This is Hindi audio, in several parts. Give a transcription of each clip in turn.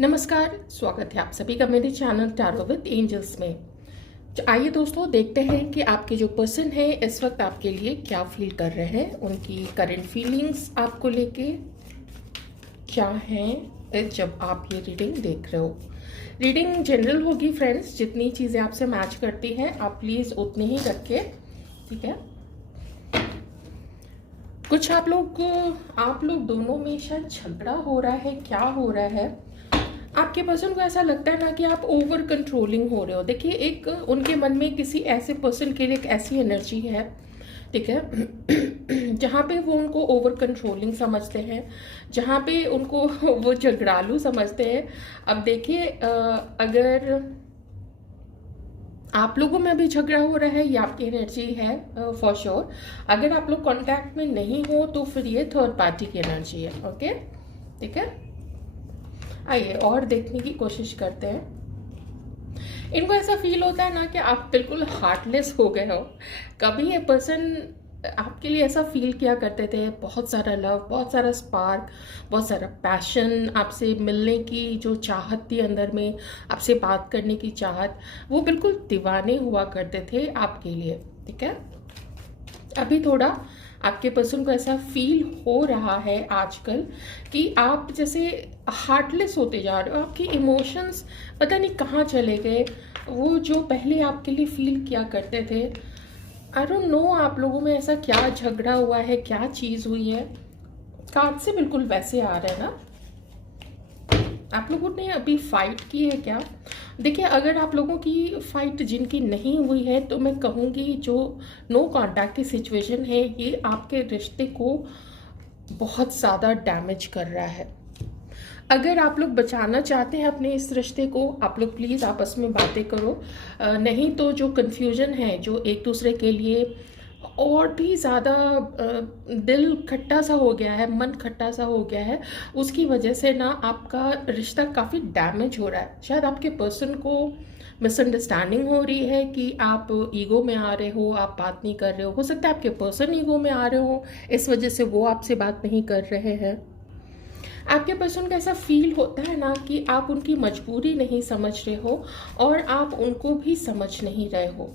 नमस्कार, स्वागत है आप सभी का मेरे चैनल टैरो विद एंजल्स में। आइए दोस्तों, देखते हैं कि आपके जो पर्सन है इस वक्त आपके लिए क्या फील कर रहे हैं, उनकी करंट फीलिंग्स आपको लेके क्या हैं जब आप ये रीडिंग देख रहे हो। रीडिंग जनरल होगी फ्रेंड्स, जितनी चीज़ें आपसे मैच करती हैं आप प्लीज़ उतनी ही रखें, ठीक है। कुछ आप लोग दोनों में शायद झगड़ा हो रहा है, क्या हो रहा है। आपके पर्सन को ऐसा लगता है ना कि आप ओवर कंट्रोलिंग हो रहे हो। देखिए, एक उनके मन में किसी ऐसे पर्सन के लिए एक ऐसी एनर्जी है, ठीक है, जहाँ पे वो उनको ओवर कंट्रोलिंग समझते हैं, जहाँ पे उनको वो झगड़ालू समझते हैं। अब देखिए, अगर आप लोगों में भी झगड़ा हो रहा है, ये आपकी एनर्जी है फॉर श्योर। अगर आप लोग कांटेक्ट में नहीं हो तो फिर ये थर्ड पार्टी की एनर्जी है, ओके, ठीक है। आइए और देखने की कोशिश करते हैं। इनको ऐसा फील होता है ना कि आप बिल्कुल हार्टलेस हो गए हो। कभी ये पर्सन आपके लिए ऐसा फील किया करते थे, बहुत सारा लव, बहुत सारा स्पार्क, बहुत सारा पैशन, आपसे मिलने की जो चाहत थी अंदर में, आपसे बात करने की चाहत, वो बिल्कुल दीवाने हुआ करते थे आपके लिए, ठीक है। अभी थोड़ा आपके पर्सन को ऐसा फील हो रहा है आजकल कि आप जैसे हार्टलेस होते जा रहे हो। आपके इमोशंस पता नहीं कहाँ चले गए, वो जो पहले आपके लिए फील किया करते थे। आई डोंट नो आप लोगों में ऐसा क्या झगड़ा हुआ है, क्या चीज़ हुई है। कार्ड से बिल्कुल वैसे आ रहा है ना, आप लोगों ने अभी फाइट की है क्या। देखिए, अगर आप लोगों की फाइट जिनकी नहीं हुई है तो मैं कहूँगी जो नो कांटेक्ट की सिचुएशन है, ये आपके रिश्ते को बहुत ज़्यादा डैमेज कर रहा है। अगर आप लोग बचाना चाहते हैं अपने इस रिश्ते को, आप लोग प्लीज़ आपस में बातें करो। नहीं तो जो कन्फ्यूजन है, जो एक दूसरे के लिए और भी ज़्यादा दिल खट्टा सा हो गया है, मन खट्टा सा हो गया है, उसकी वजह से ना आपका रिश्ता काफ़ी डैमेज हो रहा है। शायद आपके पर्सन को मिसअंडरस्टैंडिंग हो रही है कि आप ईगो में आ रहे हो, आप बात नहीं कर रहे हो सकता है आपके पर्सन ईगो में आ रहे हो, इस वजह से वो आपसे बात नहीं कर रहे हैं। आपके पर्सन को ऐसा फील होता है ना कि आप उनकी मजबूरी नहीं समझ रहे हो और आप उनको भी समझ नहीं रहे हो।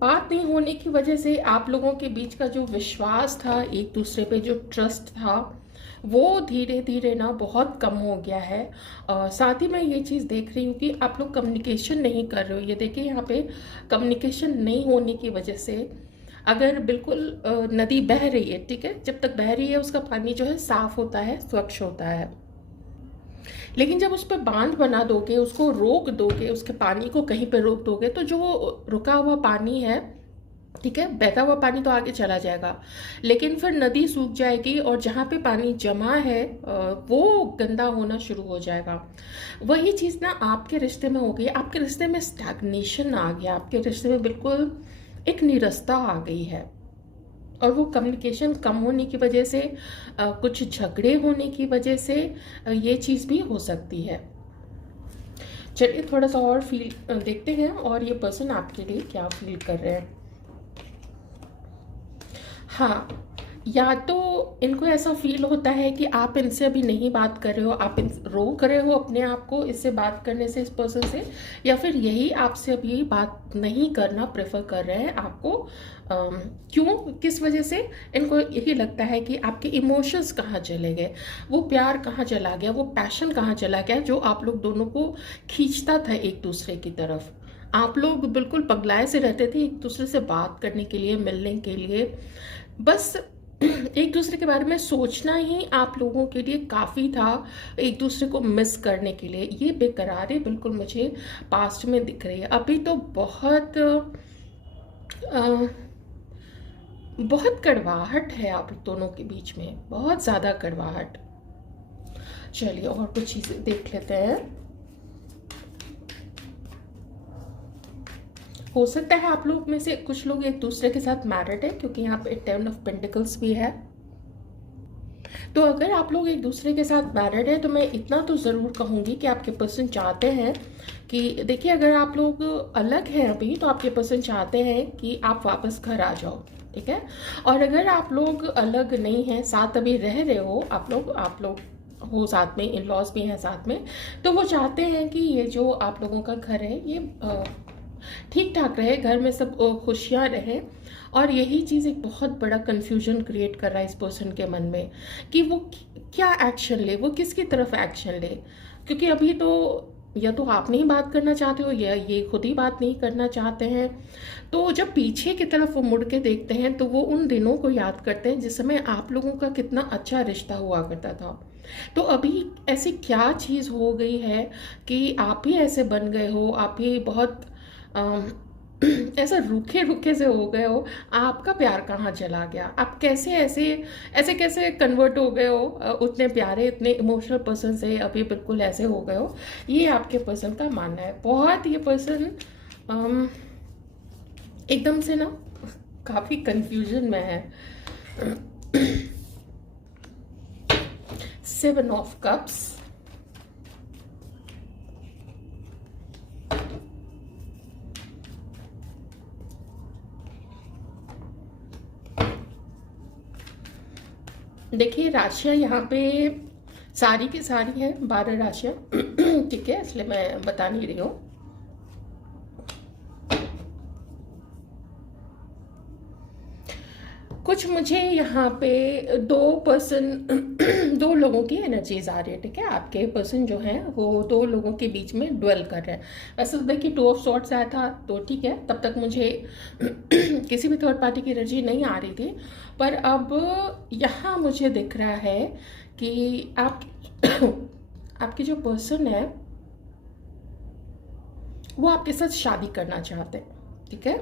बात नहीं होने की वजह से आप लोगों के बीच का जो विश्वास था, एक दूसरे पे जो ट्रस्ट था, वो धीरे धीरे ना बहुत कम हो गया है। साथ ही मैं ये चीज़ देख रही हूँ कि आप लोग कम्युनिकेशन नहीं कर रहे हो। ये देखिए, यहाँ पे कम्युनिकेशन नहीं होने की वजह से, अगर बिल्कुल नदी बह रही है, ठीक है, जब तक बह रही है उसका पानी जो है साफ होता है, स्वच्छ होता है। लेकिन जब उस पर बांध बना दोगे, उसको रोक दोगे, उसके पानी को कहीं पे रोक दोगे, तो जो रुका हुआ पानी है, ठीक है, बहता हुआ पानी तो आगे चला जाएगा, लेकिन फिर नदी सूख जाएगी और जहाँ पे पानी जमा है वो गंदा होना शुरू हो जाएगा। वही चीज़ ना आपके रिश्ते में हो गई। आपके रिश्ते में स्टैग्नेशन आ गया, आपके रिश्ते में बिल्कुल एक निरस्ता आ गई है। और वो कम्युनिकेशन कम होने की वजह से, कुछ झगड़े होने की वजह से ये चीज़ भी हो सकती है। चलिए थोड़ा सा और फील देखते हैं और ये पर्सन आपके लिए क्या फील कर रहे हैं। हाँ, या तो इनको ऐसा फील होता है कि आप इनसे अभी नहीं बात कर रहे हो, आप रोक रहे हो अपने आप को इससे बात करने से, इस पर्सन से, या फिर यही आपसे अभी बात नहीं करना प्रेफर कर रहे हैं आपको। क्यों, किस वजह से इनको यही लगता है कि आपके इमोशंस कहाँ चले गए, वो प्यार कहाँ चला गया, वो पैशन कहाँ चला गया जो आप लोग दोनों को खींचता था एक दूसरे की तरफ। आप लोग बिल्कुल पगलाए से रहते थे एक दूसरे से बात करने के लिए, मिलने के लिए। बस एक दूसरे के बारे में सोचना ही आप लोगों के लिए काफ़ी था, एक दूसरे को मिस करने के लिए। ये बेकरारी बिल्कुल मुझे पास्ट में दिख रही है। अभी तो बहुत बहुत कड़वाहट है आप दोनों के बीच में, बहुत ज़्यादा कड़वाहट। चलिए और कुछ चीज़ें देख लेते हैं। हो सकता है आप लोग में से कुछ लोग एक दूसरे के साथ मैरिड है, क्योंकि यहाँ पे 10 ऑफ पेंटिकल्स भी है। तो अगर आप लोग एक दूसरे के साथ मैरिड है तो मैं इतना तो ज़रूर कहूँगी कि आपके पर्सन चाहते हैं कि, देखिए, अगर आप लोग अलग हैं अभी तो आपके पर्सन चाहते हैं कि आप वापस घर आ जाओ, ठीक है। और अगर आप लोग अलग नहीं हैं, साथ अभी रह रहे हो, आप लोग हो साथ में, इन लॉज भी हैं साथ में, तो वो चाहते हैं कि ये जो आप लोगों का घर है ये ठीक ठाक रहे, घर में सब खुशियाँ रहे। और यही चीज़ एक बहुत बड़ा कन्फ्यूजन क्रिएट कर रहा है इस पर्सन के मन में कि वो क्या एक्शन ले, वो किसकी तरफ एक्शन ले। क्योंकि अभी तो या तो आप नहीं बात करना चाहते हो या ये खुद ही बात नहीं करना चाहते हैं। तो जब पीछे की तरफ वो मुड़ के देखते हैं तो वो उन दिनों को याद करते हैं जिस समय आप लोगों का कितना अच्छा रिश्ता हुआ करता था। तो अभी ऐसी क्या चीज़ हो गई है कि आप ही ऐसे बन गए हो, आप ही बहुत ऐसा रूखे रूखे से हो गए हो। आपका प्यार कहाँ चला गया, आप कैसे ऐसे ऐसे कैसे कन्वर्ट हो गए हो उतने प्यारे इतने इमोशनल पर्सन से अभी बिल्कुल ऐसे हो गए हो। ये आपके पर्सन का मानना है। बहुत ये पर्सन एकदम से ना काफ़ी कंफ्यूजन में है। 7 ऑफ कप्स, देखिए राशियाँ यहाँ पे सारी की सारी हैं, 12 राशियाँ। ठीक है, इसलिए मैं बता नहीं रही हूँ। कुछ मुझे यहाँ पे दो लोगों की एनर्जीज आ रही है। ठीक है, आपके पर्सन जो हैं वो 2 लोगों के बीच में ड्वेल कर रहे हैं। वैसे तो देखिए 2 ऑफ सॉर्ट्स आया था तो ठीक है, तब तक मुझे किसी भी थर्ड पार्टी की एनर्जी नहीं आ रही थी। पर अब यहाँ मुझे दिख रहा है कि आपके जो पर्सन है वो आपके साथ शादी करना चाहते हैं। ठीक है,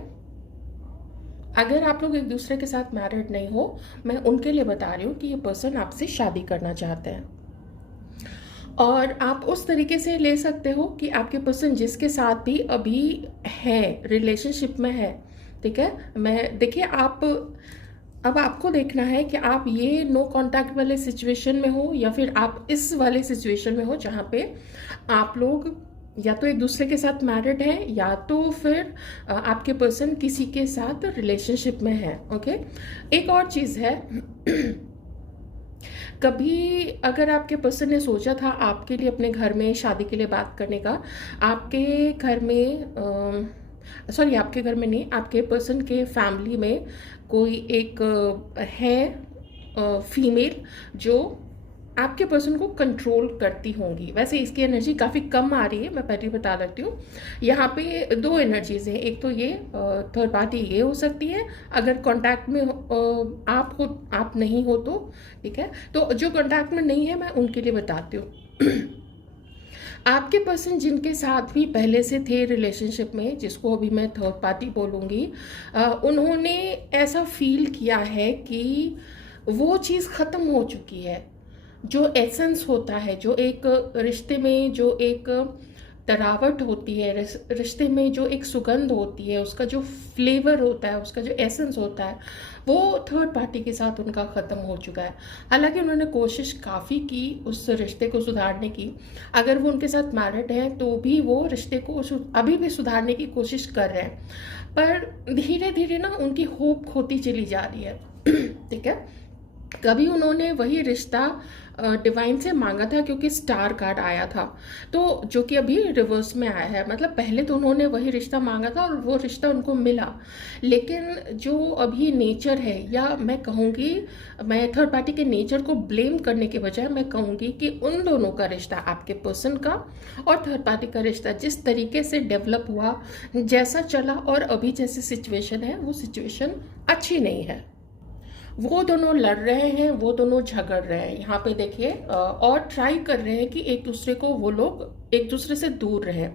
अगर आप लोग एक दूसरे के साथ मैरिड नहीं हो, मैं उनके लिए बता रही हूँ कि ये पर्सन आपसे शादी करना चाहते हैं। और आप उस तरीके से ले सकते हो कि आपके पर्सन जिसके साथ भी अभी है, रिलेशनशिप में है। ठीक है, मैं देखिए अब आपको देखना है कि आप ये नो कांटेक्ट वाले सिचुएशन में हो या फिर आप इस वाले सिचुएशन में हो जहाँ पे आप लोग या तो एक दूसरे के साथ मैरिड है या तो फिर आपके पर्सन किसी के साथ रिलेशनशिप में है। ओके, एक और चीज़ है, कभी अगर आपके पर्सन ने सोचा था आपके लिए अपने घर में शादी के लिए बात करने का, आपके घर में सॉरी आपके घर में नहीं, आपके पर्सन के फैमिली में कोई एक है फीमेल जो आपके पर्सन को कंट्रोल करती होंगी। वैसे इसकी एनर्जी काफ़ी कम आ रही है, मैं पहले बता देती हूँ। यहाँ पे 2 एनर्जीज हैं, एक तो ये थर्ड पार्टी ये हो सकती है अगर कांटेक्ट में आप नहीं हो तो। ठीक है, तो जो कांटेक्ट में नहीं है मैं उनके लिए बताती हूँ। आपके पर्सन जिनके साथ भी पहले से थे रिलेशनशिप में, जिसको अभी मैं थर्ड पार्टी बोलूँगी, उन्होंने ऐसा फील किया है कि वो चीज़ ख़त्म हो चुकी है। जो एसेंस होता है, जो एक रिश्ते में जो एक तरावट होती है, रिश्ते में जो एक सुगंध होती है, उसका जो फ्लेवर होता है, उसका जो एसेंस होता है, वो थर्ड पार्टी के साथ उनका ख़त्म हो चुका है। हालांकि उन्होंने कोशिश काफ़ी की उस रिश्ते को सुधारने की। अगर वो उनके साथ मैरिड हैं तो भी वो रिश्ते को अभी भी सुधारने की कोशिश कर रहे हैं, पर धीरे धीरे ना उनकी होप खोती चली जा रही है। ठीक है, कभी उन्होंने वही रिश्ता डिवाइन से मांगा था क्योंकि स्टार कार्ड आया था, तो जो कि अभी रिवर्स में आया है। मतलब पहले तो उन्होंने वही रिश्ता मांगा था और वो रिश्ता उनको मिला, लेकिन जो अभी नेचर है, या मैं कहूँगी, मैं थर्ड पार्टी के नेचर को ब्लेम करने के बजाय मैं कहूँगी कि उन दोनों का रिश्ता, आपके पर्सन का और थर्ड पार्टी का रिश्ता जिस तरीके से डेवलप हुआ, जैसा चला और अभी जैसी सिचुएशन है, वो सिचुएशन अच्छी नहीं है। वो दोनों लड़ रहे हैं, वो दोनों झगड़ रहे हैं यहाँ पे देखिए, और ट्राई कर रहे हैं कि एक दूसरे को, वो लोग एक दूसरे से दूर रहे,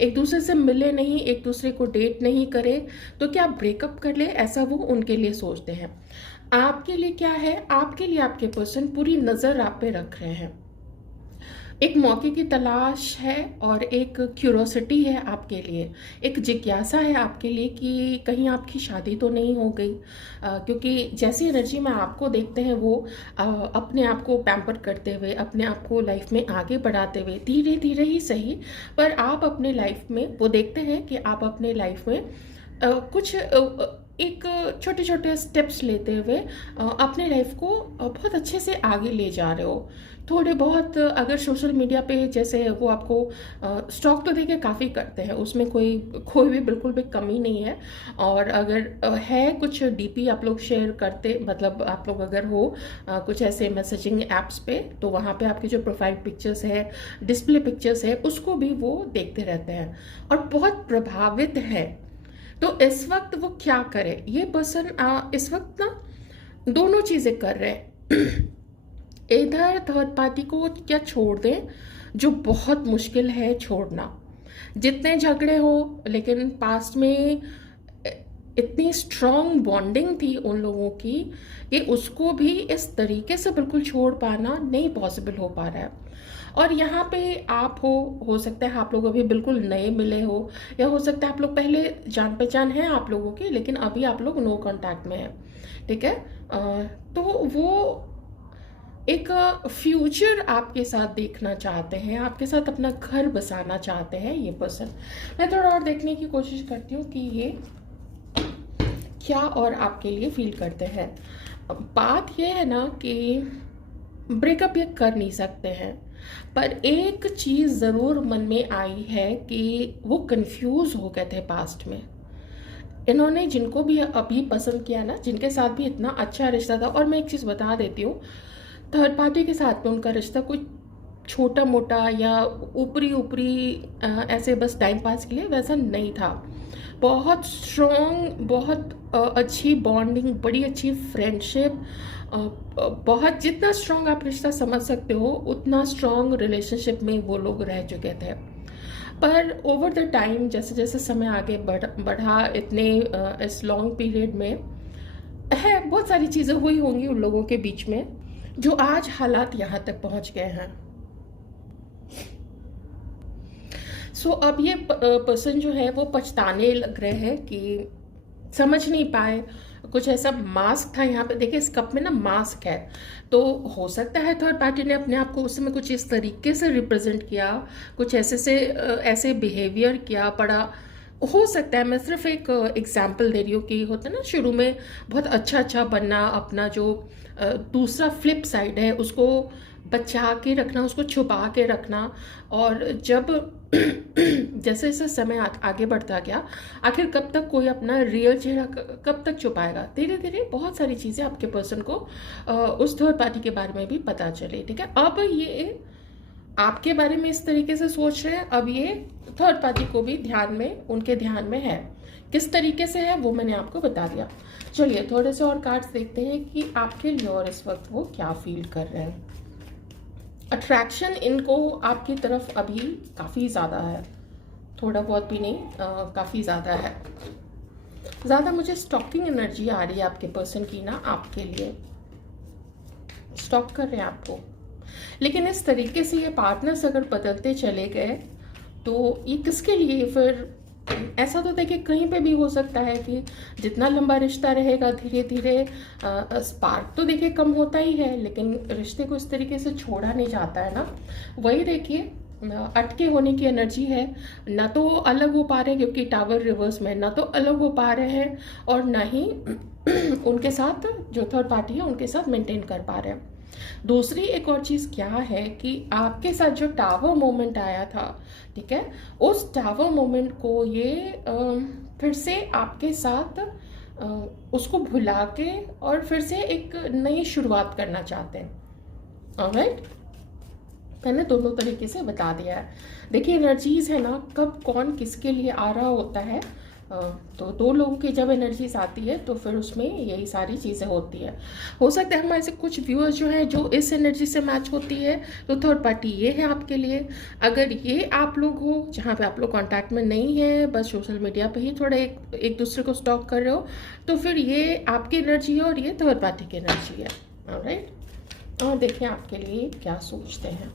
एक दूसरे से मिले नहीं, एक दूसरे को डेट नहीं करे, तो क्या ब्रेकअप कर ले, ऐसा वो उनके लिए सोचते हैं। आपके लिए क्या है, आपके लिए आपके पर्सन पूरी नज़र आप पे रख रहे हैं। एक मौके की तलाश है और एक क्यूरोसिटी है आपके लिए, एक जिज्ञासा है आपके लिए कि कहीं आपकी शादी तो नहीं हो गई। क्योंकि जैसी एनर्जी में आपको देखते हैं वो अपने आप को पैम्पर करते हुए, अपने आप को लाइफ में आगे बढ़ाते हुए, धीरे धीरे ही सही, पर आप अपने लाइफ में वो देखते हैं कि आप अपने लाइफ में कुछ एक छोटे छोटे स्टेप्स लेते हुए अपने लाइफ को बहुत अच्छे से आगे ले जा रहे हो। थोड़े बहुत अगर सोशल मीडिया पे जैसे वो आपको स्टॉक तो देखिए काफ़ी करते हैं, उसमें कोई कोई भी बिल्कुल भी कमी नहीं है। और अगर है कुछ डीपी आप लोग शेयर करते, मतलब आप लोग अगर हो कुछ ऐसे मैसेजिंग ऐप्स पे, तो वहाँ पे आपकी जो प्रोफाइल पिक्चर्स है, डिस्प्ले पिक्चर्स है, उसको भी वो देखते रहते हैं और बहुत प्रभावित है। तो इस वक्त वो क्या करे, ये पर्सन इस वक्त ना दोनों चीज़ें कर रहे हैं। इधर थर्ड पार्टी को क्या छोड़ दें, जो बहुत मुश्किल है छोड़ना। जितने झगड़े हो, लेकिन पास्ट में इतनी स्ट्रॉन्ग बॉन्डिंग थी उन लोगों की कि उसको भी इस तरीके से बिल्कुल छोड़ पाना नहीं पॉसिबल हो पा रहा है। और यहाँ पे आप हो सकता है आप लोग अभी बिल्कुल नए मिले हो, या हो सकता है आप लोग पहले जान पहचान है आप लोगों की, लेकिन अभी आप लोग नो कांटेक्ट में हैं, ठीक है। तो वो एक फ्यूचर आपके साथ देखना चाहते हैं, आपके साथ अपना घर बसाना चाहते हैं ये पर्सन। मैं थोड़ा और देखने की कोशिश करती हूँ कि ये क्या और आपके लिए फील करते हैं। बात ये है ना कि ब्रेकअप ये कर नहीं सकते हैं, पर एक चीज़ ज़रूर मन में आई है कि वो कंफ्यूज हो गए थे पास्ट में। इन्होंने जिनको भी अभी पसंद किया ना, जिनके साथ भी इतना अच्छा रिश्ता था, और मैं एक चीज़ बता देती हूँ, थर्ड पार्टी के साथ में उनका रिश्ता कोई छोटा मोटा या ऊपरी ऊपरी ऐसे बस टाइम पास के लिए वैसा नहीं था। बहुत स्ट्रॉन्ग, बहुत अच्छी बॉन्डिंग, बड़ी अच्छी फ्रेंडशिप, बहुत जितना स्ट्रॉन्ग आप रिश्ता समझ सकते हो उतना स्ट्रॉन्ग रिलेशनशिप में वो लोग रह चुके थे। पर ओवर द टाइम जैसे जैसे समय आगे बढ़ा इतने इस लॉन्ग पीरियड में है, बहुत सारी चीज़ें हुई होंगी उन लोगों के बीच में, जो आज हालात यहाँ तक पहुँच गए हैं। सो अब ये पर्सन जो है वो पछताने लग रहे हैं कि समझ नहीं पाए। कुछ ऐसा मास्क था यहाँ पे, देखिए इस कप में ना मास्क है, तो हो सकता है थर्ड पार्टी ने अपने आप को उस समय कुछ इस तरीके से रिप्रेजेंट किया, कुछ ऐसे बिहेवियर किया पड़ा, हो सकता है। मैं सिर्फ एक एग्जाम्पल दे रही हूँ कि होता है ना शुरू में बहुत अच्छा बनना, अपना जो दूसरा फ्लिप साइड है उसको बचा के रखना, उसको छुपा के रखना। और जब जैसे जैसे समय आगे बढ़ता गया, आखिर कब तक कोई अपना रियल चेहरा कब तक छुपाएगा। धीरे धीरे बहुत सारी चीज़ें आपके पर्सन को उस थर्ड पार्टी के बारे में भी पता चले, ठीक है। अब ये आपके बारे में इस तरीके से सोच रहे हैं, अब ये थर्ड पार्टी को भी उनके ध्यान में है। किस तरीके से है वो मैंने आपको बता दिया। चलिए थोड़े से और कार्ड्स देखते हैं कि आपके लिए और इस वक्त वो क्या फील कर रहे हैं। अट्रैक्शन इनको आपकी तरफ अभी काफ़ी ज़्यादा है, थोड़ा बहुत भी नहीं, काफ़ी ज़्यादा है। ज़्यादा मुझे स्टॉकिंग एनर्जी आ रही है आपके पर्सन की ना, आपके लिए स्टॉक कर रहे हैं आपको। लेकिन इस तरीके से ये पार्टनर्स अगर बदलते चले गए तो ये किसके लिए फिर, ऐसा तो देखिए कहीं पे भी हो सकता है कि जितना लंबा रिश्ता रहेगा धीरे धीरे स्पार्क तो देखिए कम होता ही है, लेकिन रिश्ते को इस तरीके से छोड़ा नहीं जाता है ना। वही देखिए अटके होने की एनर्जी है, ना तो अलग हो पा रहे हैं क्योंकि टावर रिवर्स में, ना तो अलग हो पा रहे हैं और ना ही उनके साथ जो थर्ड पार्टी है उनके साथ मेंटेन कर पा रहे हैं। दूसरी एक और चीज़ क्या है कि आपके साथ जो टावर मोमेंट आया था, ठीक है, उस टावर मोमेंट को ये फिर से आपके साथ उसको भुला के और फिर से एक नई शुरुआत करना चाहते हैं। ऑलराइट, मैंने दोनों तरीके से बता दिया है। देखिए एनर्जीज है ना, कब कौन किसके लिए आ रहा होता है, तो दो लोगों की जब एनर्जीज आती है तो फिर उसमें यही सारी चीज़ें होती है। हो सकता है हमारे से कुछ व्यूअर्स जो हैं जो इस एनर्जी से मैच होती है, तो थर्ड पार्टी ये है आपके लिए। अगर ये आप लोग हो जहाँ पे आप लोग कांटेक्ट में नहीं है, बस सोशल मीडिया पे ही थोड़ा एक दूसरे को स्टॉक कर रहे हो, तो फिर ये आपकी एनर्जी है और ये थर्ड पार्टी की एनर्जी है। ऑलराइट, और देखिए आपके लिए क्या सोचते हैं।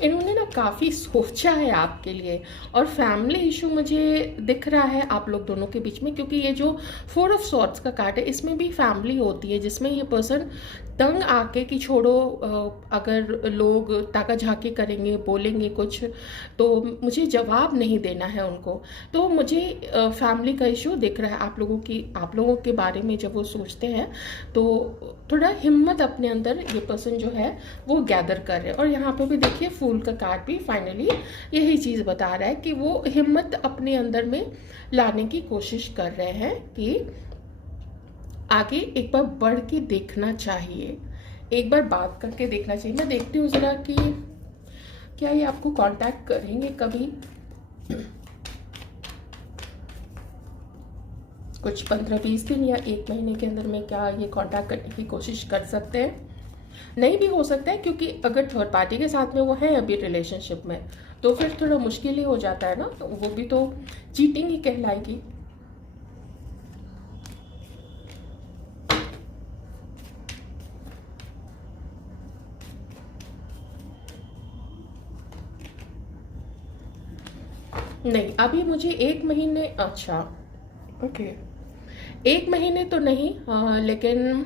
इन्होंने ना काफ़ी सोचा है आपके लिए, और फैमिली इशू मुझे दिख रहा है आप लोग दोनों के बीच में, क्योंकि ये जो 4 ऑफ सॉर्ड्स का कार्ड है इसमें भी फैमिली होती है, जिसमें ये पर्सन तंग आके कि छोड़ो, अगर लोग ताका झाकी करेंगे, बोलेंगे कुछ, तो मुझे जवाब नहीं देना है उनको। तो मुझे फैमिली का इशू दिख रहा है आप लोगों के बारे में। जब वो सोचते हैं तो थोड़ा हिम्मत अपने अंदर ये पर्सन जो है वो गैदर कर रहे हैं। और यहाँ पे भी देखिए फूल का कार्ड भी फाइनली यही चीज़ बता रहा है कि वो हिम्मत अपने अंदर में लाने की कोशिश कर रहे हैं कि आगे एक बार बढ़ के देखना चाहिए, एक बार बात करके देखना चाहिए। मैं देखती हूँ ज़रा कि क्या ये आपको कांटेक्ट करेंगे कभी, कुछ 15-20 दिन या 1 महीने के अंदर में क्या ये कांटेक्ट करने की कोशिश कर सकते हैं। नहीं भी हो सकता है, क्योंकि अगर थर्ड पार्टी के साथ में वो है अभी रिलेशनशिप में, तो फिर थोड़ा मुश्किल ही हो जाता है ना, तो वो भी तो चीटिंग ही कहलाएगी। नहीं, अभी मुझे 1 महीने, अच्छा ओके, 1 महीने तो नहीं, लेकिन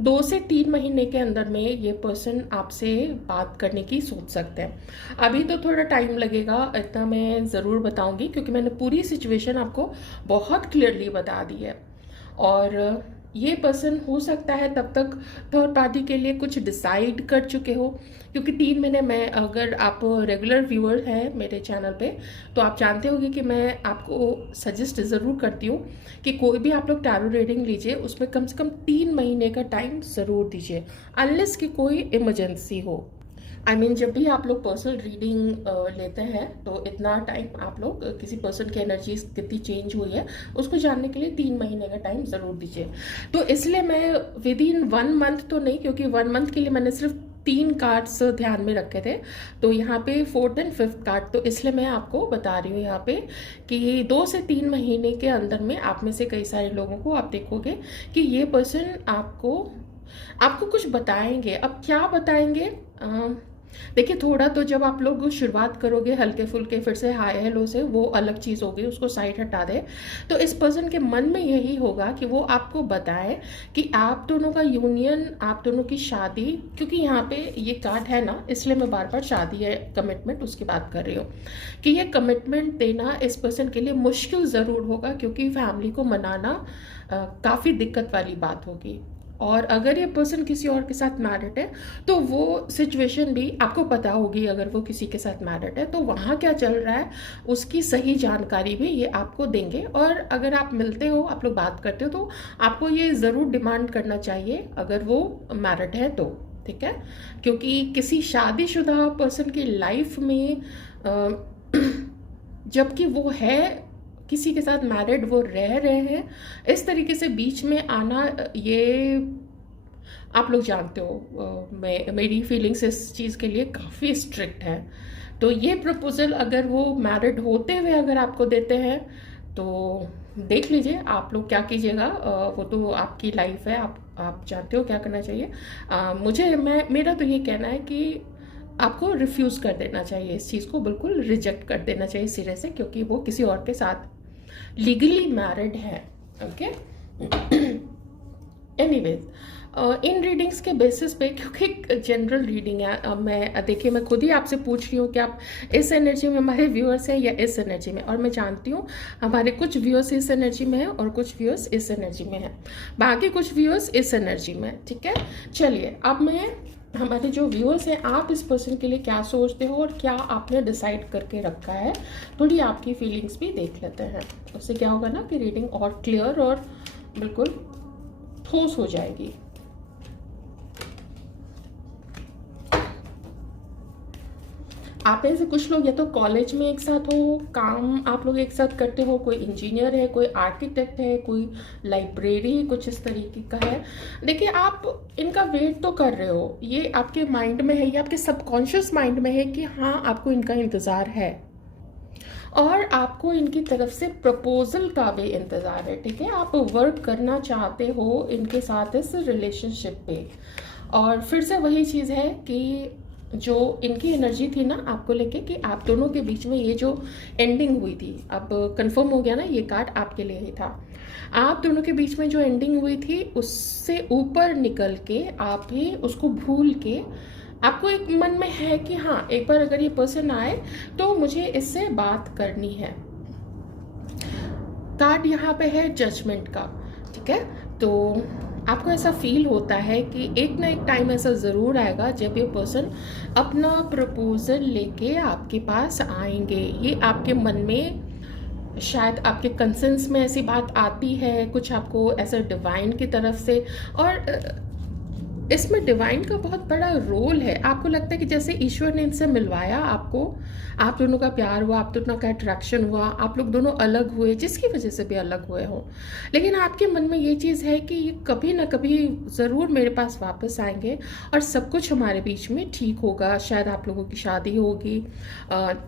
2 से 3 महीने के अंदर में ये पर्सन आपसे बात करने की सोच सकते हैं। अभी तो थोड़ा टाइम लगेगा, इतना मैं ज़रूर बताऊंगी, क्योंकि मैंने पूरी सिचुएशन आपको बहुत क्लियरली बता दी है। और ये पर्सन हो सकता है तब तक थर्ड पार्टी के लिए कुछ डिसाइड कर चुके हो, क्योंकि 3 महीने में, अगर आप रेगुलर व्यूअर हैं मेरे चैनल पे तो आप जानते होंगे कि मैं आपको सजेस्ट ज़रूर करती हूँ कि कोई भी आप लोग टैरो रीडिंग लीजिए, उसमें कम से कम 3 महीने का टाइम ज़रूर दीजिए, अनलेस कि कोई इमरजेंसी हो। जब भी आप लोग पर्सनल रीडिंग लेते हैं तो इतना टाइम आप लोग किसी पर्सन की एनर्जीज कितनी चेंज हुई है उसको जानने के लिए 3 महीने का टाइम ज़रूर दीजिए। तो इसलिए मैं विद इन 1 मंथ तो नहीं, क्योंकि 1 मंथ के लिए मैंने सिर्फ 3 कार्ड्स ध्यान में रखे थे, तो यहाँ पे 4th एंड 5th कार्ड, तो इसलिए मैं आपको बता रही हूँ यहाँ पे कि 2 से 3 महीने के अंदर में आप में से कई सारे लोगों को आप देखोगे कि ये पर्सन आपको कुछ बताएंगे। अब क्या बताएंगे, देखिए थोड़ा तो जब आप लोग शुरुआत करोगे हल्के फुल्के, फिर से हाय हेलो से, वो अलग चीज़ होगी, उसको साइड हटा दे। तो इस पर्सन के मन में यही होगा कि वो आपको बताए कि आप दोनों का यूनियन, आप दोनों की शादी, क्योंकि यहाँ पे ये कार्ड है ना, इसलिए मैं बार बार शादी है, कमिटमेंट, उसकी बात कर रही हूँ कि ये कमिटमेंट देना इस पर्सन के लिए मुश्किल ज़रूर होगा, क्योंकि फैमिली को मनाना काफ़ी दिक्कत वाली बात होगी। और अगर ये पर्सन किसी और के साथ मैरिड है तो वो सिचुएशन भी आपको पता होगी, अगर वो किसी के साथ मैरिड है तो वहाँ क्या चल रहा है उसकी सही जानकारी भी ये आपको देंगे। और अगर आप मिलते हो, आप लोग बात करते हो, तो आपको ये ज़रूर डिमांड करना चाहिए अगर वो मैरिड है तो, ठीक है, क्योंकि किसी शादीशुदा पर्सन की लाइफ में जबकि वो है किसी के साथ मैरिड, वो रह रहे हैं, इस तरीके से बीच में आना, ये आप लोग जानते हो मेरी फीलिंग्स इस चीज़ के लिए काफ़ी स्ट्रिक्ट है। तो ये प्रपोज़ल अगर वो मैरिड होते हुए अगर आपको देते हैं तो देख लीजिए आप लोग क्या कीजिएगा, वो तो आपकी लाइफ है, आप जानते हो क्या करना चाहिए। मेरा तो ये कहना है कि आपको रिफ्यूज़ कर देना चाहिए, इस चीज़ को बिल्कुल रिजेक्ट कर देना चाहिए सिरे से, क्योंकि वो किसी और के साथ लीगली मैरिड है। ओके, एनीवेज, इन रीडिंग्स के बेसिस पे, क्योंकि जनरल रीडिंग है, मैं खुद ही आपसे पूछ रही हूँ कि आप इस एनर्जी में हमारे व्यूअर्स हैं या इस एनर्जी में, और मैं जानती हूँ हमारे कुछ व्यूअर्स इस एनर्जी में हैं और कुछ व्यूअर्स इस एनर्जी में हैं, बाकी कुछ व्यूअर्स इस एनर्जी में, ठीक है। चलिए अब मैं हमारे जो व्यूअर्स हैं, आप इस पर्सन के लिए क्या सोचते हो और क्या आपने डिसाइड करके रखा है, थोड़ी आपकी फीलिंग्स भी देख लेते हैं। उससे क्या होगा ना कि रीडिंग और क्लियर और बिल्कुल ठोस हो जाएगी। आप में से कुछ लोग या तो कॉलेज में एक साथ हो, काम आप लोग एक साथ करते हो, कोई इंजीनियर है, कोई आर्किटेक्ट है, कोई लाइब्रेरी, कुछ इस तरीके का है। देखिए आप इनका वेट तो कर रहे हो, ये आपके माइंड में है, ये आपके सबकॉन्शियस माइंड में है कि हाँ आपको इनका इंतज़ार है और आपको इनकी तरफ से प्रपोजल का भी इंतज़ार है, ठीक है। आप वर्क करना चाहते हो इनके साथ इस रिलेशनशिप पे। और फिर से वही चीज़ है कि जो इनकी एनर्जी थी ना आपको लेके कि आप दोनों के बीच में ये जो एंडिंग हुई थी, अब कंफर्म हो गया ना, ये कार्ड आपके लिए ही था। आप दोनों के बीच में जो एंडिंग हुई थी उससे ऊपर निकल के आप ही उसको भूल के आपको एक मन में है कि हाँ, एक बार अगर ये पर्सन आए तो मुझे इससे बात करनी है। कार्ड यहाँ पे है जजमेंट का, ठीक है। तो आपको ऐसा फील होता है कि एक ना एक टाइम ऐसा ज़रूर आएगा जब ये पर्सन अपना प्रपोजल लेके आपके पास आएंगे। ये आपके मन में शायद आपके कंसेंस में ऐसी बात आती है, कुछ आपको ऐसा डिवाइन की तरफ से, और इसमें डिवाइन का बहुत बड़ा रोल है। आपको लगता है कि जैसे ईश्वर ने इनसे मिलवाया आपको, आप दोनों का प्यार हुआ, आप दोनों का अट्रैक्शन हुआ, आप लोग दोनों अलग हुए, जिसकी वजह से भी अलग हुए हो, लेकिन आपके मन में ये चीज़ है कि ये कभी ना कभी ज़रूर मेरे पास वापस आएंगे और सब कुछ हमारे बीच में ठीक होगा। शायद आप लोगों की शादी होगी,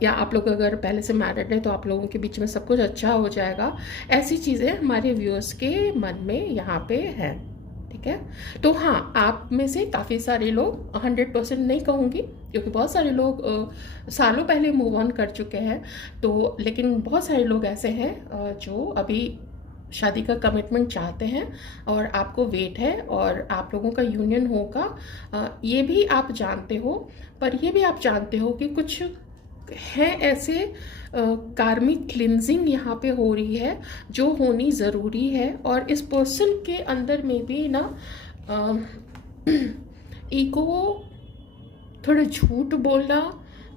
या आप लोग अगर पहले से मैरिड है तो आप लोगों के बीच में सब कुछ अच्छा हो जाएगा। ऐसी चीज़ें हमारे व्यूअर्स के मन में यहाँ पे है, ठीक है। तो हाँ, आप में से काफ़ी सारे लोग, 100% नहीं कहूँगी क्योंकि बहुत सारे लोग सालों पहले मूव ऑन कर चुके हैं, तो लेकिन बहुत सारे लोग ऐसे हैं जो अभी शादी का कमिटमेंट चाहते हैं और आपको वेट है और आप लोगों का यूनियन होगा। ये भी आप जानते हो, पर ये भी आप जानते हो कि कुछ है ऐसे कार्मिक क्लिनजिंग यहाँ पे हो रही है जो होनी ज़रूरी है। और इस पर्सन के अंदर में भी ना ईगो, थोड़ा झूठ बोलना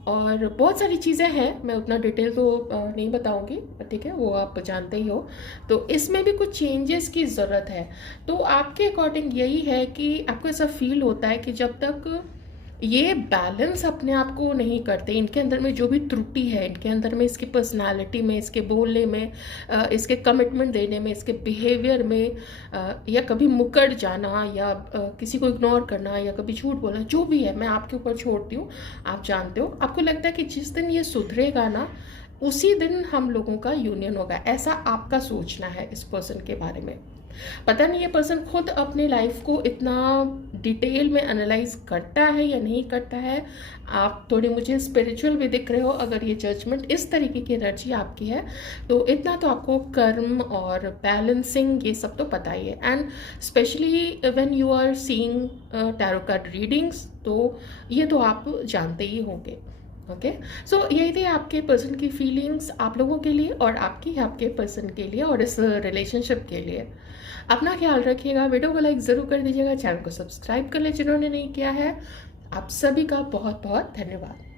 और बहुत सारी चीज़ें हैं, मैं उतना डिटेल तो नहीं बताऊंगी, ठीक है, वो आप जानते ही हो। तो इसमें भी कुछ चेंजेस की ज़रूरत है। तो आपके अकॉर्डिंग यही है कि आपको ऐसा फील होता है कि जब तक ये बैलेंस अपने आप को नहीं करते, इनके अंदर में जो भी त्रुटि है, इनके अंदर में, इसकी पर्सनालिटी में, इसके बोलने में, इसके कमिटमेंट देने में, इसके बिहेवियर में, या कभी मुकर जाना या किसी को इग्नोर करना या कभी झूठ बोलना, जो भी है मैं आपके ऊपर छोड़ती हूँ, आप जानते हो। आपको लगता है कि जिस दिन ये सुधरेगा ना उसी दिन हम लोगों का यूनियन होगा, ऐसा आपका सोचना है इस पर्सन के बारे में। पता नहीं ये पर्सन खुद अपने लाइफ को इतना डिटेल में एनालाइज करता है या नहीं करता है। आप थोड़े मुझे स्पिरिचुअल भी दिख रहे हो, अगर ये जजमेंट इस तरीके की एनर्जी आपकी है तो इतना तो आपको कर्म और बैलेंसिंग ये सब तो पता ही है। And specially when you are seeing tarot card readings, तो ये तो आप जानते ही होंगे। ओके, सो यही थी आपके पर्सन की फीलिंग्स आप लोगों के लिए और आपकी आपके पर्सन के लिए और इस रिलेशनशिप के लिए। अपना ख्याल रखिएगा, वीडियो को लाइक ज़रूर कर दीजिएगा, चैनल को सब्सक्राइब कर ले जिन्होंने नहीं किया है। आप सभी का बहुत बहुत धन्यवाद।